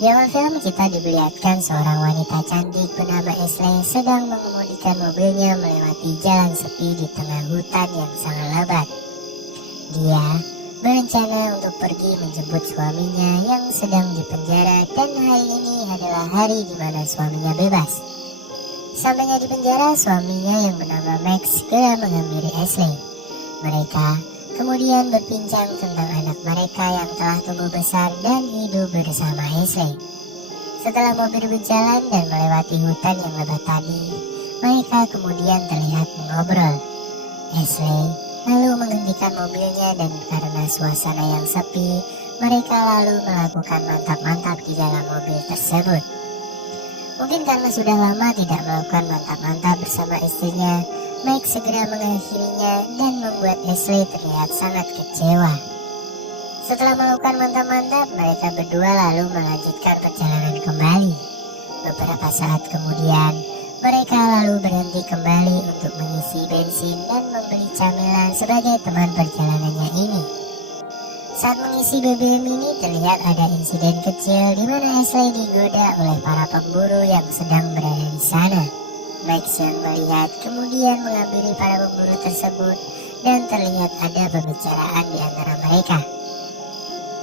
Di awal film kita diperlihatkan seorang wanita cantik bernama Ashley sedang mengemudikan mobilnya melewati jalan sepi di tengah hutan yang sangat lebat. Dia berencana untuk pergi menjemput suaminya yang sedang dipenjara, dan hari ini adalah hari di mana suaminya bebas. Sampainya di penjara, suaminya yang bernama Max segera menghampiri Ashley. Mereka kemudian berbincang tentang anak mereka yang telah tumbuh besar dan hidup bersama Ashley. Setelah mobil berjalan dan melewati hutan yang lebat tadi, mereka kemudian terlihat mengobrol. Ashley lalu menghentikan mobilnya, dan karena suasana yang sepi, mereka lalu melakukan mantap-mantap di dalam mobil tersebut. Mungkin karena sudah lama tidak melakukan mantap-mantap bersama istrinya, Max segera mengakhirinya dan membuat Ashley terlihat sangat kecewa. Setelah melakukan mantap-mantap, mereka berdua lalu melanjutkan perjalanan kembali. Beberapa saat kemudian, mereka lalu berhenti kembali untuk mengisi bensin dan membeli camilan sebagai teman perjalanannya ini. Saat mengisi BBM ini terlihat ada insiden kecil di mana Ashley digoda oleh para pemburu yang sedang berada di sana. Max yang melihat kemudian menghampiri para pemburu tersebut dan terlihat ada pembicaraan di antara mereka.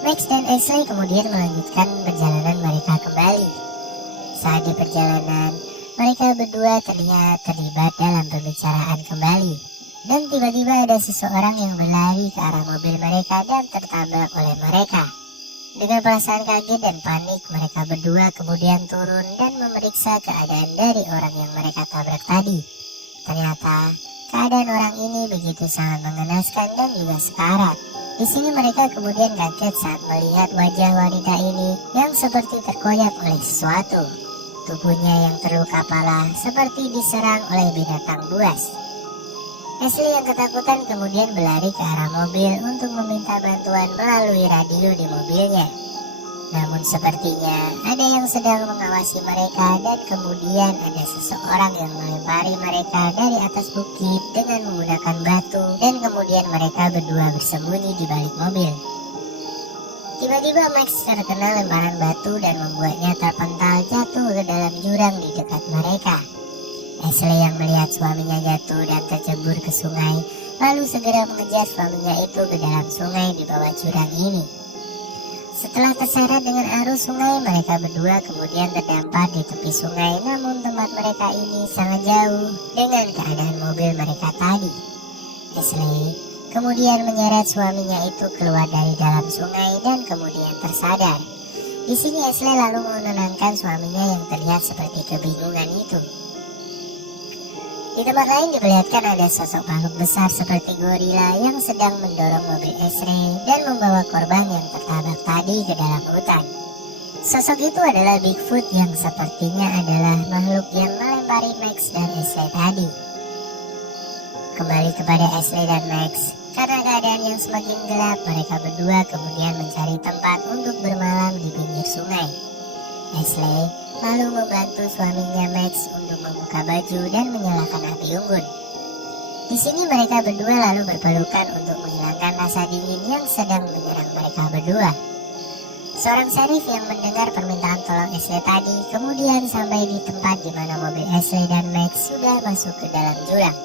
Max dan Ashley kemudian melanjutkan perjalanan mereka kembali. Saat di perjalanan, mereka berdua terlihat terlibat dalam pembicaraan kembali. Dan tiba-tiba ada seseorang yang berlari ke arah mobil mereka dan tertabrak oleh mereka. Dengan perasaan kaget dan panik, mereka berdua kemudian turun dan memeriksa keadaan dari orang yang mereka tabrak tadi. Ternyata, keadaan orang ini begitu sangat mengenaskan dan juga sekarat. Di sini mereka kemudian kaget saat melihat wajah wanita ini yang seperti terkoyak oleh sesuatu. Tubuhnya yang terluka parah seperti diserang oleh binatang buas. Ashley yang ketakutan kemudian berlari ke arah mobil untuk meminta bantuan melalui radio di mobilnya. Namun sepertinya ada yang sedang mengawasi mereka, dan kemudian ada seseorang yang melempari mereka dari atas bukit dengan menggunakan batu, dan kemudian mereka berdua bersembunyi di balik mobil. Tiba-tiba Max terkena lemparan batu dan membuatnya terpental jatuh ke dalam jurang di dekat mereka. Ashley yang melihat suaminya jatuh dan tercebur ke sungai, lalu segera mengejar suaminya itu ke dalam sungai di bawah jurang ini. Setelah terseret dengan arus sungai, mereka berdua kemudian terdampar di tepi sungai, namun tempat mereka ini sangat jauh dengan keadaan mobil mereka tadi. Ashley kemudian menyeret suaminya itu keluar dari dalam sungai dan kemudian tersadar. Di sini Ashley lalu menenangkan suaminya yang terlihat seperti kebingungan itu. Di tempat lain diperlihatkan ada sosok makhluk besar seperti gorila yang sedang mendorong mobil Ashley dan membawa korban yang tertabrak tadi ke dalam hutan. Sosok itu adalah Bigfoot yang sepertinya adalah makhluk yang melempari Max dan Ashley tadi. Kembali kepada Ashley dan Max, karena keadaan yang semakin gelap, mereka berdua kemudian mencari tempat untuk bermalam di pinggir sungai. Ashley lalu membantu suaminya Max untuk membuka baju dan menyalakan api unggun. Di sini mereka berdua lalu berpelukan untuk menghilangkan rasa dingin yang sedang menyerang mereka berdua. Seorang sheriff yang mendengar permintaan tolong Ashley tadi kemudian sampai di tempat di mana mobil Ashley dan Max sudah masuk ke dalam jurang.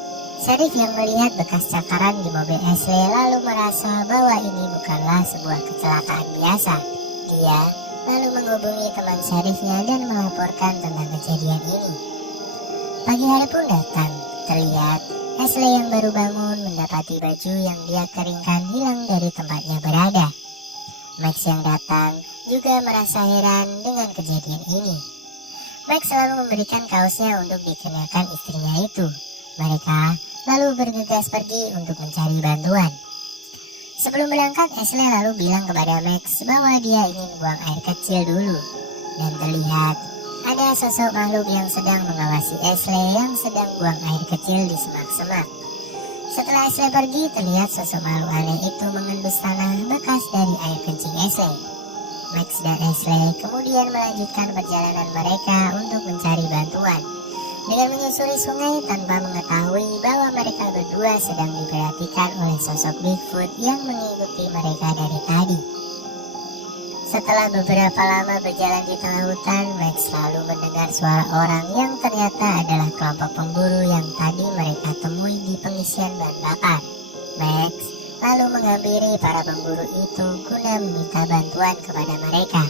Sheriff yang melihat bekas cakaran di mobil Ashley lalu merasa bahwa ini bukanlah sebuah kecelakaan biasa. Dia lalu menghubungi teman sheriffnya dan melaporkan tentang kejadian ini. Pagi hari pun datang. Terlihat Ashley yang baru bangun mendapati baju yang dia keringkan hilang dari tempatnya berada. Max yang datang juga merasa heran dengan kejadian ini. Max selalu memberikan kaosnya untuk dikenakan istrinya itu. Mereka lalu bergegas pergi untuk mencari bantuan. Sebelum berangkat, Ashley lalu bilang kepada Max bahwa dia ingin buang air kecil dulu. Dan terlihat ada sosok makhluk yang sedang mengawasi Ashley yang sedang buang air kecil di semak-semak. Setelah Ashley pergi, terlihat sosok makhluk aneh itu mengendus tanah bekas dari air kencing Ashley. Max dan Ashley kemudian melanjutkan perjalanan mereka untuk mencari bantuan. Dengan menyusuri sungai tanpa mengetahui bahwa mereka berdua sedang diperhatikan oleh sosok Bigfoot yang mengikuti mereka dari tadi. Setelah beberapa lama berjalan di tengah hutan, Max lalu mendengar suara orang yang ternyata adalah kelompok pemburu yang tadi mereka temui di pengisian bahan bakar. Max lalu menghampiri para pemburu itu guna meminta bantuan kepada mereka.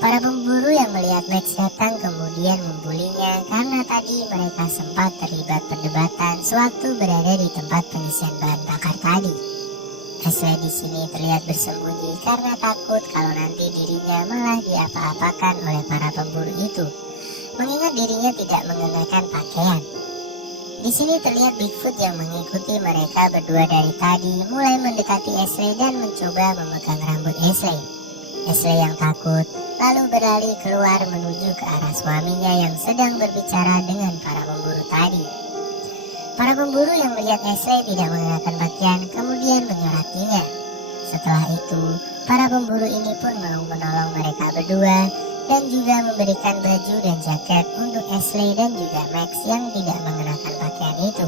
Para pemburu yang melihat Max datang kemudian membulinya karena tadi mereka sempat terlibat perdebatan sewaktu berada di tempat pengisian bahan bakar tadi. Ashley di sini terlihat bersembunyi karena takut kalau nanti dirinya malah diapa-apakan oleh para pemburu itu, mengingat dirinya tidak mengenakan pakaian. Di sini terlihat Bigfoot yang mengikuti mereka berdua dari tadi mulai mendekati Ashley dan mencoba memegang rambut Ashley. Ashley yang takut lalu berlari keluar menuju ke arah suaminya yang sedang berbicara dengan para pemburu tadi. Para pemburu yang melihat Ashley tidak mengenakan pakaian kemudian menyoratinya. Setelah itu, para pemburu ini pun mau menolong mereka berdua dan juga memberikan baju dan jaket untuk Ashley dan juga Max yang tidak mengenakan pakaian itu.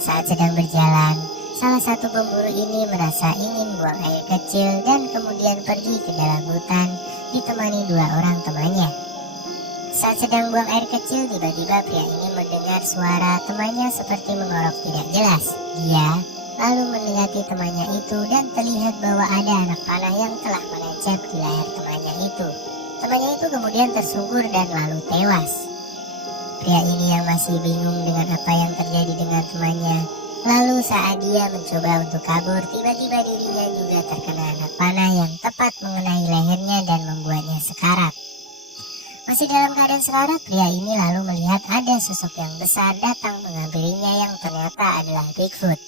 Saat sedang berjalan, salah satu pemburu ini merasa ingin buang air kecil dan kemudian pergi ke dalam hutan ditemani dua orang temannya. Saat sedang buang air kecil, tiba-tiba pria ini mendengar suara temannya seperti mengorok tidak jelas. Dia lalu mendekati temannya itu dan terlihat bahwa ada anak panah yang telah menancap di leher temannya itu. Temannya itu kemudian tersungkur dan lalu tewas. Pria ini yang masih bingung dengan apa yang terjadi dengan temannya. Lalu saat dia mencoba untuk kabur, tiba-tiba dirinya juga terkena anak panah yang tepat mengenai lehernya dan membuatnya sekarat. Masih dalam keadaan sekarat, pria ini lalu melihat ada sosok yang besar datang menghampirinya yang ternyata adalah Bigfoot.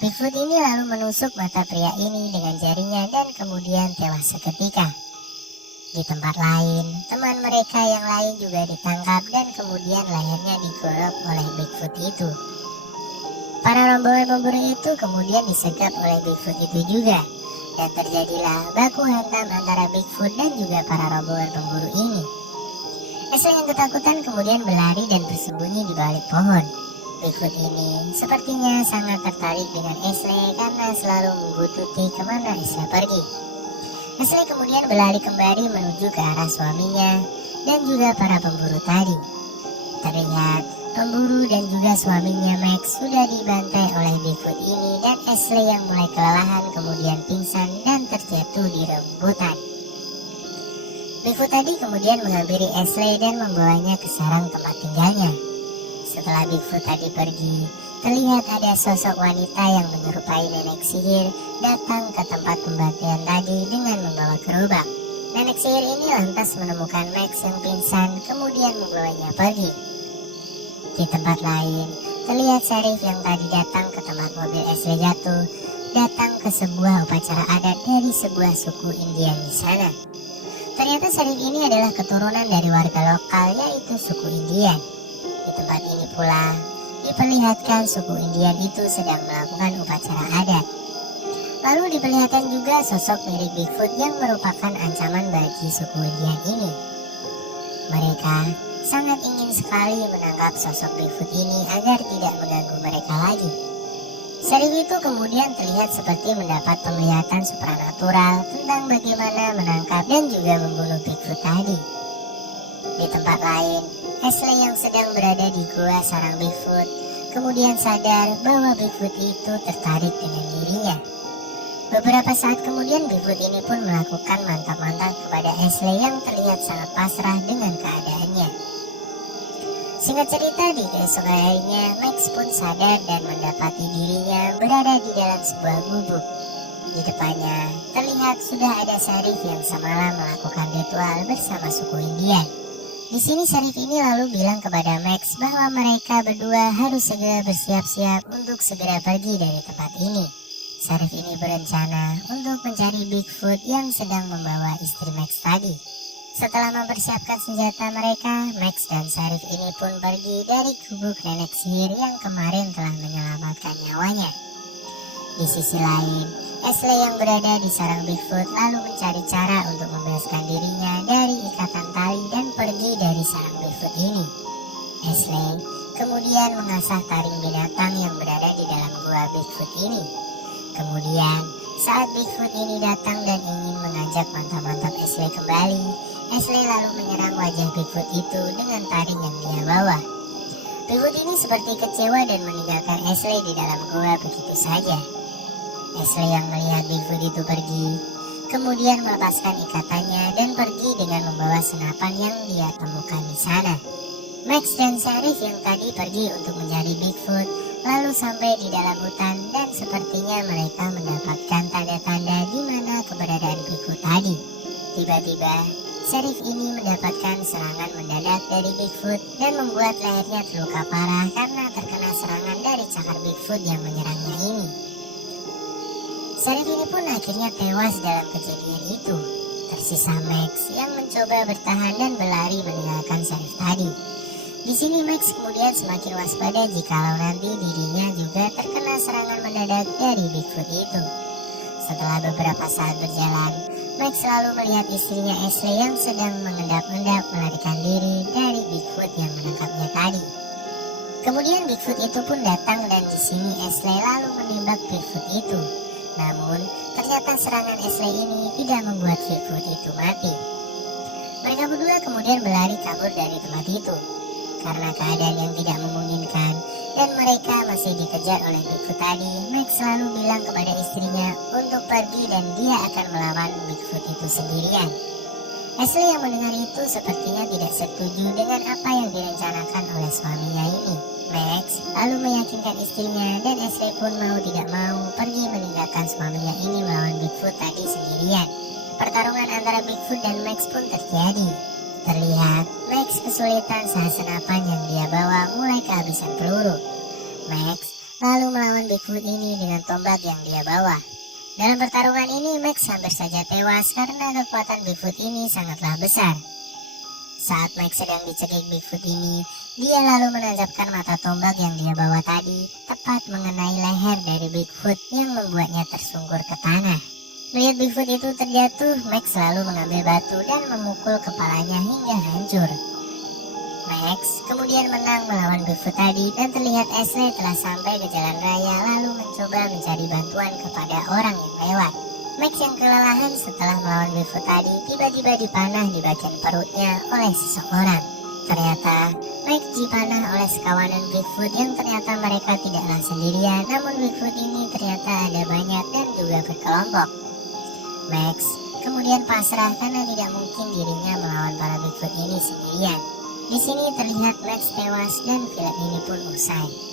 Bigfoot ini lalu menusuk mata pria ini dengan jarinya dan kemudian tewas seketika. Di tempat lain, teman mereka yang lain juga ditangkap dan kemudian lehernya digorok oleh Bigfoot itu. Para rombongan pemburu itu kemudian disekap oleh Bigfoot itu juga. Dan terjadilah baku hantam antara Bigfoot dan juga para rombongan pemburu ini. Ashley yang ketakutan kemudian berlari dan bersembunyi di balik pohon. Bigfoot ini sepertinya sangat tertarik dengan Ashley karena selalu membututi kemana Ashley pergi. Ashley kemudian berlari kembali menuju ke arah suaminya dan juga para pemburu tadi. Terlihat pemburu dan juga suaminya Max sudah dibantai oleh Bigfoot ini dan Ashley yang mulai kelelahan kemudian pingsan dan terjatuh di rumputan. Bigfoot tadi kemudian menghampiri Ashley dan membawanya ke sarang tempat tinggalnya. Setelah Bigfoot tadi pergi, terlihat ada sosok wanita yang menyerupai nenek sihir datang ke tempat pembantaian tadi dengan membawa gerobak. Nenek sihir ini lantas menemukan Max yang pingsan kemudian membawanya pergi. Di tempat lain, terlihat Sheriff yang tadi datang ke tempat mobil Ashley jatuh, datang ke sebuah upacara adat dari sebuah suku Indian di sana. Ternyata Sheriff ini adalah keturunan dari warga lokal yaitu suku Indian. Di tempat ini pula diperlihatkan suku Indian itu sedang melakukan upacara adat. Lalu diperlihatkan juga sosok mirip Bigfoot yang merupakan ancaman bagi suku Indian ini. Mereka sangat ingin sekali menangkap sosok Bigfoot ini agar tidak mengganggu mereka lagi. Sheriff itu kemudian terlihat seperti mendapat penglihatan supranatural tentang bagaimana menangkap dan juga membunuh Bigfoot tadi. Di tempat lain, Ashley yang sedang berada di gua sarang Bigfoot kemudian sadar bahwa Bigfoot itu tertarik dengan dirinya. Beberapa saat kemudian Bigfoot ini pun melakukan mantap-mantap kepada Ashley yang terlihat sangat pasrah dengan keadaannya. Singkat cerita, di keesokan harinya Max pun sadar dan mendapati dirinya berada di dalam sebuah gubuk. Di depannya terlihat sudah ada Sheriff yang semalam melakukan ritual bersama suku Indian. Di sini Sheriff ini lalu bilang kepada Max bahwa mereka berdua harus segera bersiap-siap untuk segera pergi dari tempat ini. Sheriff ini berencana untuk mencari Bigfoot yang sedang membawa istri Max tadi. Setelah mempersiapkan senjata mereka, Max dan Sheriff ini pun pergi dari gubuk nenek sihir yang kemarin telah menyelamatkan nyawanya. Di sisi lain, Ashley yang berada di sarang Bigfoot lalu mencari cara untuk membebaskan dirinya dari ikatan tali dan pergi dari sarang Bigfoot ini. Ashley kemudian mengasah taring binatang yang berada di dalam gua Bigfoot ini. Kemudian, saat Bigfoot ini datang dan ingin mengajak mantap-mantap Ashley kembali, Ashley lalu menyerang wajah Bigfoot itu dengan taring yang dia bawa. Bigfoot ini seperti kecewa dan meninggalkan Ashley di dalam gua begitu saja. Ashley yang melihat Bigfoot itu pergi, kemudian melepaskan ikatannya dan pergi dengan membawa senapan yang dia temukan di sana. Max dan Sheriff yang tadi pergi untuk mencari Bigfoot lalu sampai di dalam hutan dan sepertinya mereka mendapatkan tanda-tanda di mana keberadaan Bigfoot tadi. Tiba-tiba, Sheriff ini mendapatkan serangan mendadak dari Bigfoot dan membuat lehernya terluka parah karena terkena serangan dari cakar Bigfoot yang menyerangnya ini. Sheriff ini pun akhirnya tewas dalam kejadian itu. Tersisa Max yang mencoba bertahan dan berlari meninggalkan Sheriff tadi. Di sini Max kemudian semakin waspada jikalau nanti dirinya juga terkena serangan mendadak dari Bigfoot itu. Setelah beberapa saat berjalan, Max selalu melihat istrinya Ashley yang sedang mengendap-endap melarikan diri dari Bigfoot yang menangkapnya tadi. Kemudian Bigfoot itu pun datang dan di sini Ashley lalu menembak Bigfoot itu. Namun, ternyata serangan Ashley ini tidak membuat Bigfoot itu mati. Mereka berdua kemudian berlari kabur dari tempat itu. Karena keadaan yang tidak memungkinkan dan mereka masih dikejar oleh Bigfoot tadi, Max selalu bilang kepada istrinya untuk pergi dan dia akan melawan Bigfoot itu sendirian. Ashley yang mendengar itu sepertinya tidak setuju dengan apa yang direncanakan oleh suaminya ini. Max lalu meyakinkan istrinya dan Ashley pun mau tidak mau pergi meninggalkan suaminya ini melawan Bigfoot tadi sendirian. Pertarungan antara Bigfoot dan Max pun terjadi. Terlihat Max kesulitan saat senapan yang dia bawa mulai kehabisan peluru. Max lalu melawan Bigfoot ini dengan tombak yang dia bawa. Dalam pertarungan ini Max hampir saja tewas karena kekuatan Bigfoot ini sangatlah besar. Saat Max sedang dicekik Bigfoot ini, dia lalu menancapkan mata tombak yang dia bawa tadi tepat mengenai leher dari Bigfoot yang membuatnya tersungkur ke tanah. Melihat Bigfoot itu terjatuh, Max selalu mengambil batu dan memukul kepalanya hingga hancur. Max kemudian menang melawan Bigfoot tadi dan terlihat Ashley telah sampai ke jalan raya lalu mencoba mencari bantuan kepada orang yang lewat. Max yang kelelahan setelah melawan Bigfoot tadi tiba-tiba dipanah di bagian perutnya oleh seseorang. Ternyata Max dipanah oleh sekawanan Bigfoot yang ternyata mereka tidaklah sendirian, namun Bigfoot ini ternyata ada banyak dan juga berkelompok. Max kemudian pasrah karena tidak mungkin dirinya melawan para Bigfoot ini sendirian. Di sini terlihat Max tewas dan film ini pun usai.